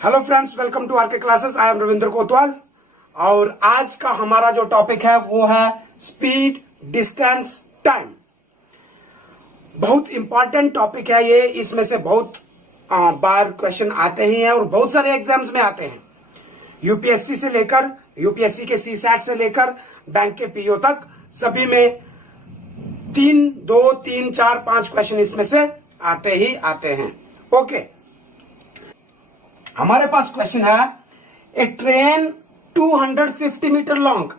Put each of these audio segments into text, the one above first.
Hello friends, welcome to RK classes. I am Ravindra Kotwal और आज का हमारा जो टॉपिक है वो है स्पीड, डिस्टेंस, टाइम। बहुत इंपॉर्टेंट टॉपिक है ये। इसमें से बहुत बार क्वेश्चन आते ही हैं और बहुत सारे एग्जाम्स में आते हैं। यूपीएससी से लेकर यूपीएससी के सीसैट से लेकर बैंक के पीओ तक सभी में 2, 3, 4, 5 क्वेश्चन इसमें से आते ही आते हैं। ओके, हमारे पास क्वेश्चन है ए ट्रेन 250 मीटर लॉन्ग,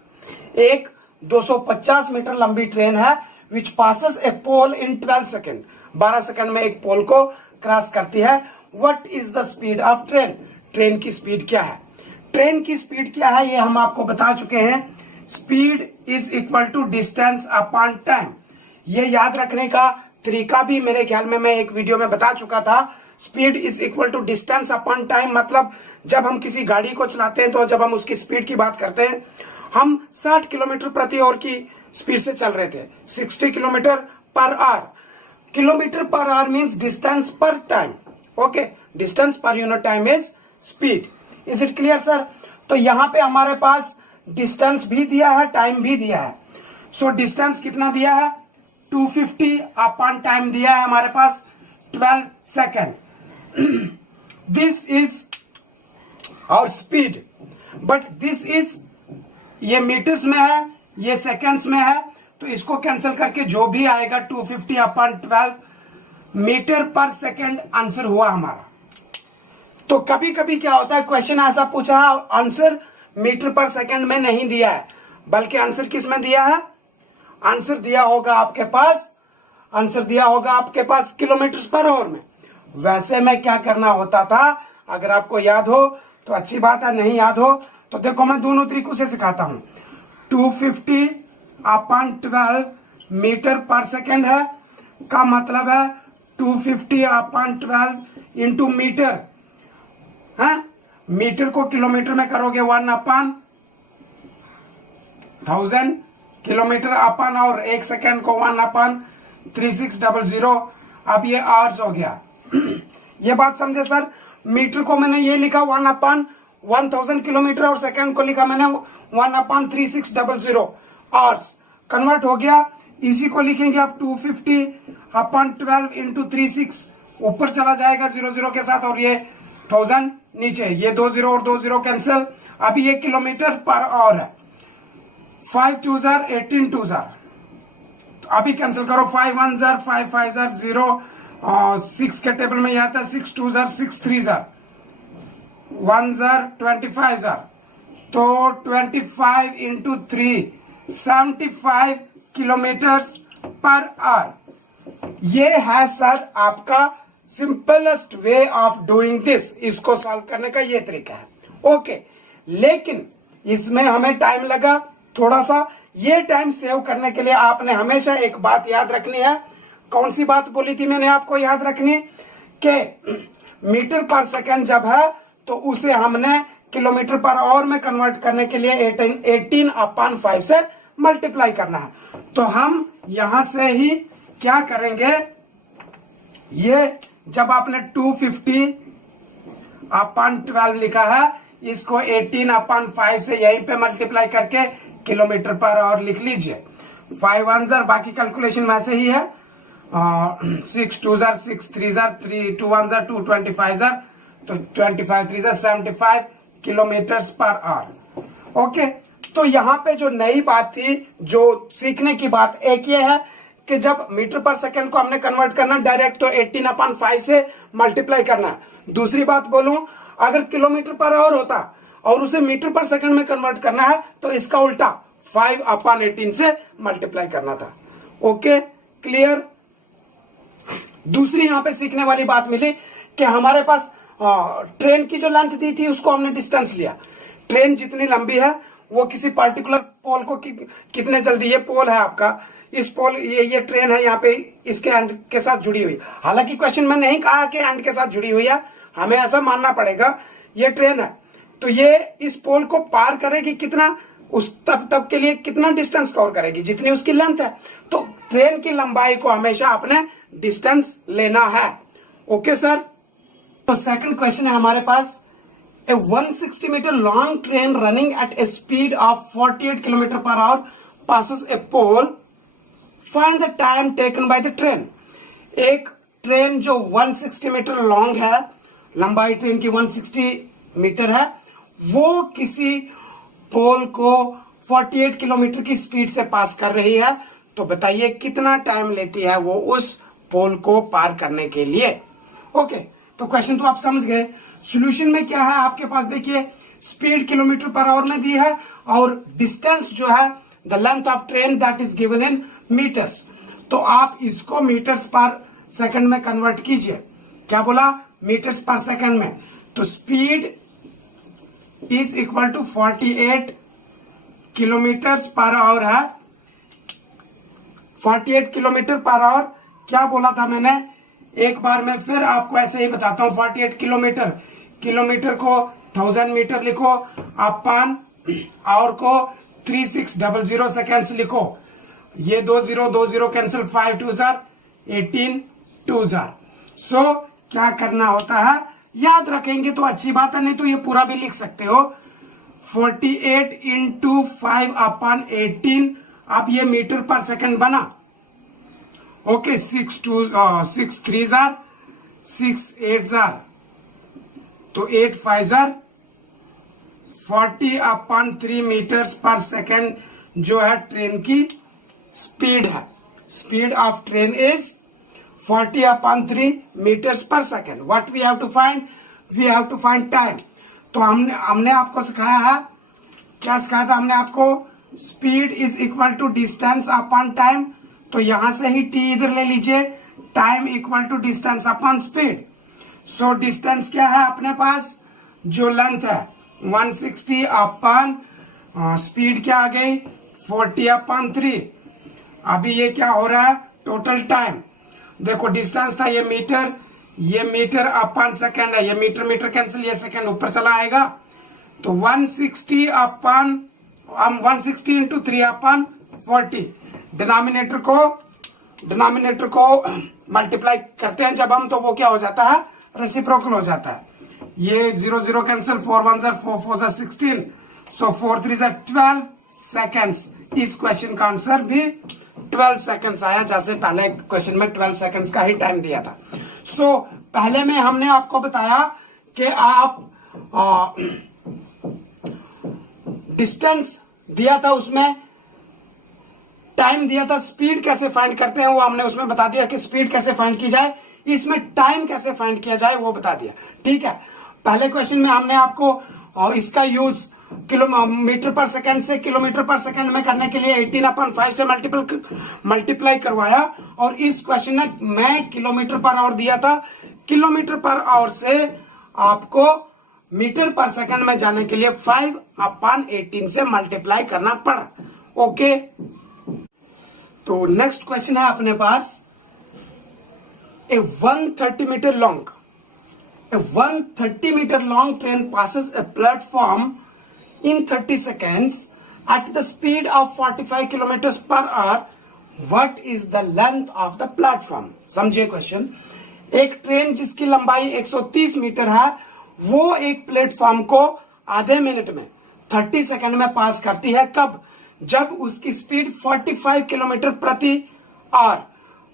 एक 250 मीटर लंबी ट्रेन है which passes a pole in 12 second, 12 second में एक पोल को क्रॉस करती है। What is the speed of train? Train की स्पीड क्या है? ट्रेन की स्पीड क्या है ये हम आपको बता चुके हैं। Speed is equal to distance upon time. ये याद रखने का तरीका भी मेरे ख्याल में मैं एक वीडियो में बता चुका था। Speed is equal to distance upon time, मतलब जब हम किसी गाड़ी को चलाते हैं तो जब हम उसकी स्पीड की बात करते हैं, हम 60 किलोमीटर प्रति आवर की स्पीड से चल रहे थे, 60 kilometre per hour. Kilometre per hour means distance per time. Okay, distance per unit time is speed. Is it clear sir? तो यहां पे हमारे पास डिस्टेंस भी दिया है, टाइम भी दिया है। सो डिस्टेंस कितना दिया है? 250 अपॉन टाइम दिया है हमारे पास 12 second. This is our speed, but this is, ये मीटर्स में है, ये सेकेंड्स में है, तो इसको कैंसिल करके जो भी आएगा 250 अपॉन 12 मीटर पर सेकेंड आंसर हुआ हमारा। तो कभी कभी क्या होता है, क्वेश्चन ऐसा पूछा है आंसर मीटर पर सेकेंड में नहीं दिया है, बल्कि आंसर किस में दिया है? आंसर दिया होगा आपके पास, आंसर दिया होगा आपके पास किलोमीटर पर आवर में। वैसे में क्या करना होता था, अगर आपको याद हो तो अच्छी बात है, नहीं याद हो तो देखो मैं दोनों तरीकों से सिखाता हूं। 250 अपॉन 12 मीटर पर सेकेंड है, का मतलब है 250 अपॉन 12 इंटू मीटर है। मीटर को किलोमीटर में करोगे 1 अपॉन 1000, किलोमीटर अपॉन और 1 सेकेंड को 1 अपॉन 3600। अब ये आवर्स हो गया। ये बात समझे सर? मीटर को मैंने ये लिखा 1 अपॉन 1000 किलोमीटर और सेकेंड को लिखा मैंने 1 अपॉन 3600 आवर्स। कन्वर्ट हो गया। इसी को लिखेंगे आप 250 अपॉन 12 इंटू 36, ऊपर चला जाएगा 00 के साथ और ये 1000 नीचे, ये 20 और 20 कैंसिल। अभी ये किलोमीटर पर आवर है। 5 2 18 2 तो अभी कैंसिल करो। 5 1 5 5 0, 6 के टेबल में यह आता है 6 2 6 3 1 25 तो 25 इंटू 3 75 किलोमीटर पर आवर। ये है सर आपका simplest way of doing this. इसको सॉल्व करने का ये तरीका है। ओके, लेकिन इसमें हमें टाइम लगा थोड़ा सा। ये टाइम सेव करने के लिए आपने हमेशा एक बात याद रखनी है। कौन सी बात बोली थी मैंने आपको याद रखनी? कि मीटर पर सेकंड जब है तो उसे हमने किलोमीटर पर आवर में कन्वर्ट करने के लिए 18 अपॉन 5 से मल्टीप्लाई करना है। तो हम यहां से ही क्या करेंगे, ये जब आपने 250 अपॉन 12 लिखा है, इसको 18 अपॉन 5 से यहीं पे मल्टीप्लाई करके किलोमीटर पर आवर लिख लीजिए। 5 1 बाकी कैलकुलेशन वैसे ही है। 6 2 6 3 3 2 1 2 25 तो 25 3 75 किलोमीटर पर आवर। ओके, तो यहाँ पे जो नई बात थी, जो सीखने की बात, एक ये है कि जब मीटर पर सेकंड को हमने कन्वर्ट करना डायरेक्ट, तो 18 अपॉन 5 से मल्टीप्लाई करना। दूसरी बात बोलूं, अगर किलोमीटर पर आवर होता और उसे मीटर पर सेकंड में कन्वर्ट करना है तो इसका उल्टा 5 अपॉन 18 से मल्टीप्लाई करना था। Okay, clear? दूसरी यहां पे सीखने वाली बात मिली कि हमारे पास ट्रेन की जो लेंथ दी थी उसको हमने डिस्टेंस लिया। ट्रेन जितनी लंबी है वो किसी पार्टिकुलर पोल को कितने जल्दी, ये पोल है आपका, इस पोल, ये ट्रेन है यहाँ पे, इसके एंड के साथ जुड़ी हुई। हालांकि क्वेश्चन में नहीं कहा कि एंड के साथ जुड़ी हुई है, हमें ऐसा मानना पड़ेगा। ये ट्रेन है तो ये इस पोल को पार करेगी कितना, उस तब के लिए कितना डिस्टेंस कवर करेगी, जितनी उसकी लेंथ है। तो ट्रेन की लंबाई को हमेशा आपने डिस्टेंस लेना है। Okay sir? तो सेकंड क्वेश्चन है हमारे पास, A 160-meter long train running at a speed of 48 km per hour passes a pole. Find the time taken by the train. एक ट्रेन जो 160 मीटर लॉन्ग है, लंबाई ट्रेन की 160 मीटर है, वो किसी पोल को 48 किलोमीटर की स्पीड से पास कर रही है। तो बताइए कितना टाइम लेती है वो उस पोल को पार करने के लिए। ओके, तो क्वेश्चन तो आप समझ गए। सॉल्यूशन में क्या है आपके पास, देखिए स्पीड किलोमीटर पर आवर में दी है और डिस्टेंस जो है the length of train that is given in metres. तो आप इसको मीटर्स पर सेकंड में कन्वर्ट कीजिए। क्या बोला, मीटर्स पर सेकंड में। तो speed is equal to 48 kilometre per hour है। 48 किलोमीटर पर आवर क्या बोला था मैंने, एक बार मैं फिर आपको ऐसे ही बताता हूं। 48 किलोमीटर, किलोमीटर को 1000 मीटर लिखो, अपन आवर को 3600 सेकेंड्स लिखो। ये 20 कैंसिल, 5 2 जार 18 2 जार। सो क्या करना होता है, याद रखेंगे तो अच्छी बात है, नहीं तो ये पूरा भी लिख सकते हो। 48 इंटू 5 अपन 18, अब ये मीटर पर सेकंड बना। ओके, 6 3 जार 6 8 जार, तो 8 5 जार 40 अपन 3 मीटर्स पर सेकंड जो है ट्रेन की स्पीड है। Speed of train is 40 upon 3 metres per second. What we have to find, we have to find time. तो हमने आपको सिखाया है, क्या सिखाया था हमने आपको, speed is equal to distance upon time. तो यहां से ही टी इधर ले लीजिए, time equal to distance upon speed. So distance क्या है अपने पास, जो लेंथ है 160 अपॉन स्पीड क्या आ गई 40 अपॉन 3। अभी ये क्या हो रहा है, टोटल टाइम। देखो डिस्टेंस था ये मीटर अपॉन सेकंड है, ये मीटर मीटर कैंसिल, ये सेकंड ऊपर चला आएगा। तो 160 अपॉन 160 इंटू 3 अपॉन 40। डिनोमिनेटर को मल्टीप्लाई करते हैं जब हम, तो वो क्या हो जाता है, रेसिप्रोकल हो जाता है। ये 0 0 कैंसिल, 4 1 4 4 16, सो 4 3 12 सेकेंड्स। इस क्वेश्चन का आंसर भी 12 सेकंड्स आया, जैसे पहले क्वेश्चन में 12 सेकंड्स का ही टाइम दिया था। सो पहले में हमने आपको बताया कि आप डिस्टेंस दिया था, उसमें टाइम दिया था, स्पीड कैसे फाइंड करते हैं वो हमने उसमें बता दिया कि स्पीड कैसे फाइंड की जाए, इसमें टाइम कैसे फाइंड किया जाए वो बता दिया। ठीक है, पहले क्वेश्चन में हमने आपको इसका यूज किलोमीटर पर सेकंड से किलोमीटर पर सेकंड में करने के लिए 18/5 से मल्टीप्लाई करवाया, और इस क्वेश्चन में मैं किलोमीटर पर आवर दिया था। किलोमीटर पर आवर से आपको मीटर पर सेकंड में जाने के लिए 5/18 से मल्टीप्लाई करना पड़ा। ओके, तो नेक्स्ट क्वेश्चन है अपने पास, a 130 metre long train passes a platform in 30 seconds at the speed of 45 kilometers per hour. What is the length of the platform? समझिए क्वेश्चन। एक ट्रेन जिसकी लंबाई 130 मीटर है, वो एक प्लेटफॉर्म को आधे मिनट में 30 सेकंड में पास करती है। कब, जब उसकी स्पीड 45 किलोमीटर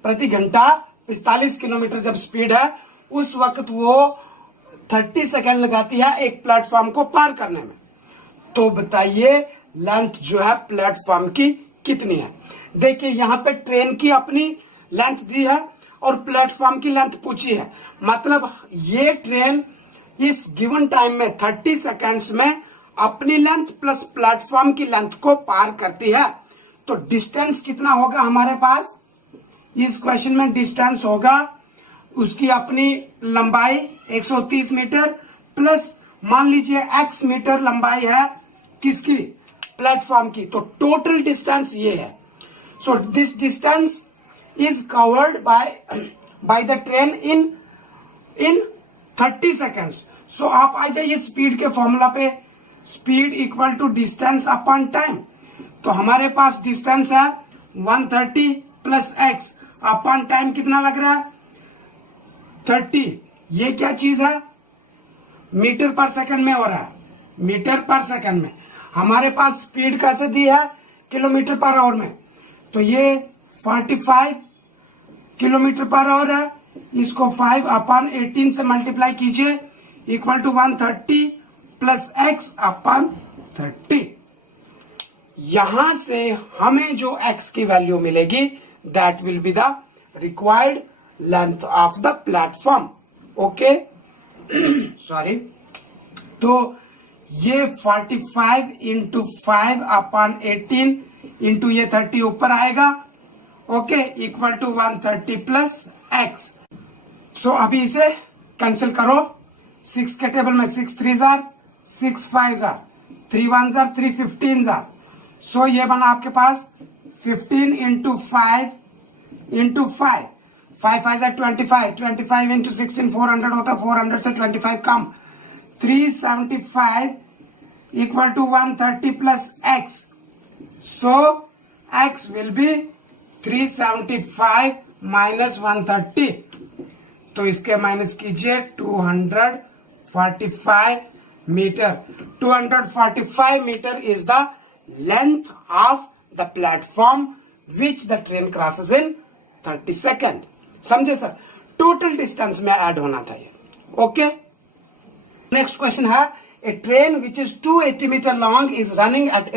प्रति घंटा 45 किलोमीटर जब स्पीड है, उस वक्त वो 30 सेकंड लगाती है एक प्लेटफॉर्म को पार करने में। तो बताइए लेंथ जो है प्लेटफॉर्म की कितनी है। देखिए यहां पे ट्रेन की अपनी लेंथ दी है और प्लेटफॉर्म की लेंथ पूछी है, मतलब ये ट्रेन इस गिवन टाइम में 30 सेकंड्स में अपनी लेंथ प्लस प्लेटफॉर्म की लेंथ को पार करती है। तो डिस्टेंस कितना होगा हमारे पास, इस क्वेश्चन में डिस्टेंस होगा उसकी अपनी लंबाई 130 मीटर प्लस मान लीजिए x मीटर लंबाई है किसकी, प्लेटफॉर्म की। तो टोटल डिस्टेंस ये है। So this distance is covered by the train in 30 seconds. So आप आ जाइए स्पीड के फॉर्मूला पे, speed equal to distance upon time. तो हमारे पास डिस्टेंस है 130 प्लस x अपॉन टाइम कितना लग रहा है 30। ये क्या चीज है, मीटर पर सेकंड में हो रहा है, मीटर पर सेकंड में। हमारे पास स्पीड कैसे दी है, किलोमीटर पर आवर में, तो ये 45 किलोमीटर पर आवर है। इसको 5/18 से मल्टीप्लाई कीजिए, इक्वल टू 130 प्लस x/30। यहां से हमें जो x की वैल्यू मिलेगी that will be the required length of the platform. Okay, sorry, तो ये 45 इंटू 5/18 इंटू ये 30 ऊपर आएगा, okay, equal to 130 plus x। So अभी इसे कैंसिल करो, 6 के टेबल में 6 3 जार, 6 5 जार, 3 1 जार, 3 15 जार। सो ये बना आपके पास 15 इंटू 5 इंटू 5, 5 5 जार 25, 25 इंटू 16 400 होता है, 400 से 25 कम, 375 equal to 130 plus x। So x will be 375 minus 130, तो इसके माइनस कीजिए 245 metre. 245 metre is the length of the platform which the train crosses in 30 second. समझे सर, टोटल डिस्टेंस में ऐड होना था ये। ओके, नेक्स्ट क्वेश्चन है, a train which is 280 meter long is running at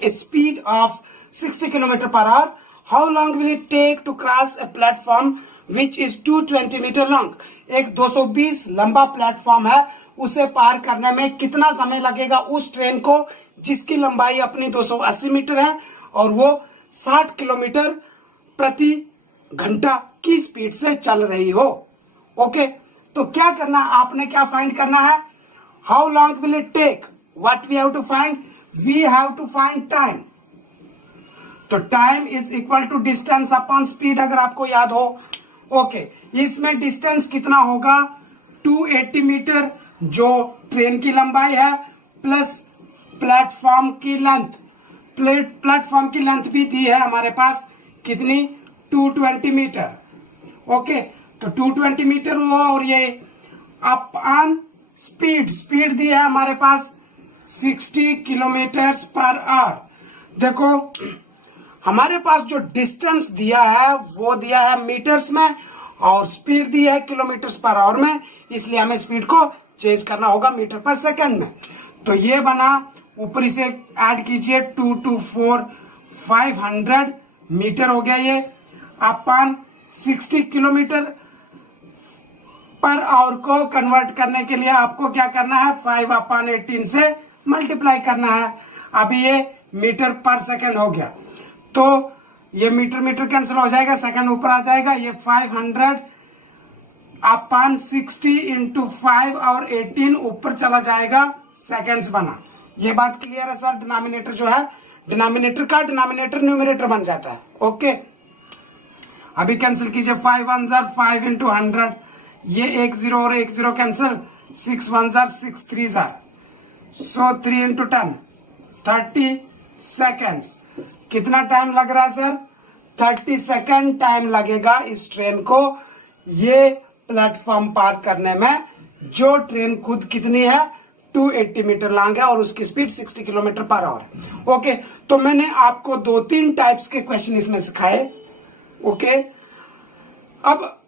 a speed of 60 km per hour. How long will it take to cross a platform which is 220 meter long? एक 220 लंबा platform है, उसे पार करने में कितना समय लगेगा उस ट्रेन को जिसकी लंबाई अपनी 280 मीटर है और वो 60 किलोमीटर प्रति घंटा की स्पीड से चल रही हो। ओके, तो क्या करना, आपने क्या फाइंड करना है, how long will it take, what we have to find, we have to find time. तो time is equal to distance upon speed, अगर आपको याद हो। ओके, इसमें डिस्टेंस कितना होगा, 280 मीटर जो ट्रेन की लंबाई है प्लस प्लेटफॉर्म की लेंथ। प्लेटफॉर्म की लेंथ भी दी है हमारे पास, कितनी, 220 मीटर। ओके, तो 220 मीटर हुआ और ये अपॉन स्पीड दी है हमारे पास 60 किलोमीटर पर आवर। देखो हमारे पास जो डिस्टेंस दिया है वो दिया है मीटर्स में और स्पीड दी है किलोमीटर पर आवर में, इसलिए हमें स्पीड को चेंज करना होगा मीटर पर सेकंड में। तो ये बना, ऊपर इसे ऐड कीजिए, 2 2 4 500 मीटर हो गया ये, अपन 60 किलोमीटर पर आवर को कन्वर्ट करने के लिए आपको क्या करना है, 5/18 से मल्टीप्लाई करना है। अभी ये मीटर पर सेकंड हो गया, तो ये मीटर कैंसिल हो जाएगा, सेकंड ऊपर आ जाएगा, ये 500/60 इंटू 5 और 18 ऊपर चला जाएगा, सेकंड्स बना। ये बात क्लियर है सर, डिनोमिनेटर जो है, डिनोमिनेटर का डिनोमिनेटर न्यूमरेटर बन जाता है। ओके, अभी कैंसिल कीजिए, 5 1 जार 5 इंटू 100, ये 1 0 और 1 0 कैंसिल, 6 1 जार 6 3 जार, सो 3 इंटू 10 30 सेकेंड्स। कितना टाइम लग रहा है सर, 30 सेकेंड टाइम लगेगा इस ट्रेन को ये प्लेटफॉर्म पार करने में, जो ट्रेन खुद कितनी है, 280 मीटर लॉन्ग है और उसकी speed 60 kilometre per our. Okay, तो मैंने आपको 2-3 टाइप्स के क्वेश्चन इसमें सिखाए। ओके, अब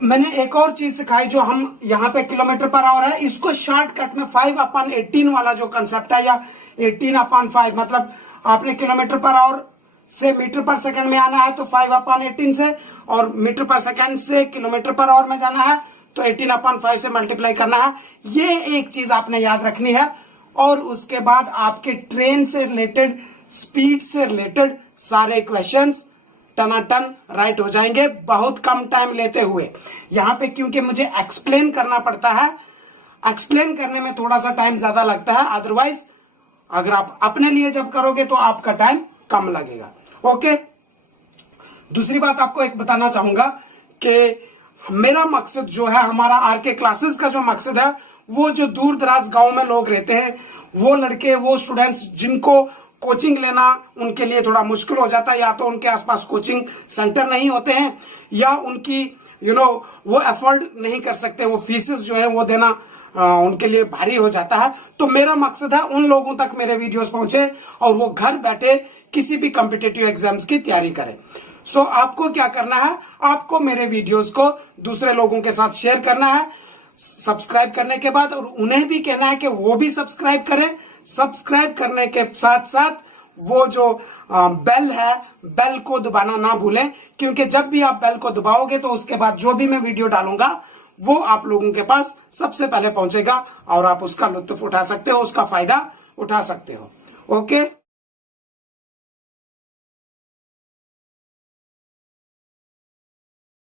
मैंने एक और चीज सिखाई जो हम यहाँ पे किलोमीटर पर आवर है, इसको शॉर्टकट में 5/18 वाला जो कंसेप्ट है, या 18/5, मतलब आपने किलोमीटर पर आवर से मीटर पर सेकंड में आना है तो 5/18 से, और मीटर पर सेकंड से किलोमीटर पर आवर में जाना है तो 18/5 से मल्टीप्लाई करना है। ये एक चीज आपने याद रखनी है, और उसके बाद आपके ट्रेन से रिलेटेड, स्पीड से रिलेटेड सारे क्वेश्चंस टनाटन राइट हो जाएंगे, बहुत कम टाइम लेते हुए। यहाँ पे क्योंकि मुझे एक्सप्लेन करना पड़ता है, एक्सप्लेन करने में थोड़ा सा टाइम ज्यादा लगता है, अदरवाइज अगर आप अपने लिए जब करोगे तो आपका टाइम कम लगेगा। ओके, दूसरी बात आपको एक बताना चाहूंगा कि मेरा मकसद जो है, हमारा आरके क्लासेस का जो मकसद है, वो जो दूर दराज गांव में लोग रहते हैं, वो लड़के, वो स्टूडेंट्स जिनको कोचिंग लेना उनके लिए थोड़ा मुश्किल हो जाता है, या तो उनके आसपास कोचिंग सेंटर नहीं होते हैं, या उनकी वो अफोर्ड नहीं कर सकते, वो फीसेस जो है वो देना उनके लिए भारी हो जाता है। तो मेरा मकसद है उन लोगों तक मेरे वीडियोस पहुंचे और वो घर बैठे किसी भी कॉम्पिटिटिव एग्जाम्स की तैयारी करें। सो आपको क्या करना है, आपको मेरे वीडियोस को दूसरे लोगों के साथ शेयर करना है सब्सक्राइब करने के बाद, और उन्हें भी कहना है कि वो भी सब्सक्राइब करें। सब्सक्राइब करने के साथ साथ वो जो बेल है, बेल को दबाना ना भूलें, क्योंकि जब भी आप बेल को दबाओगे तो उसके बाद जो भी मैं वीडियो डालूंगा वो आप लोगों के पास सबसे पहले पहुंचेगा और आप उसका लुत्फ उठा सकते हो, उसका फायदा उठा सकते हो। ओके।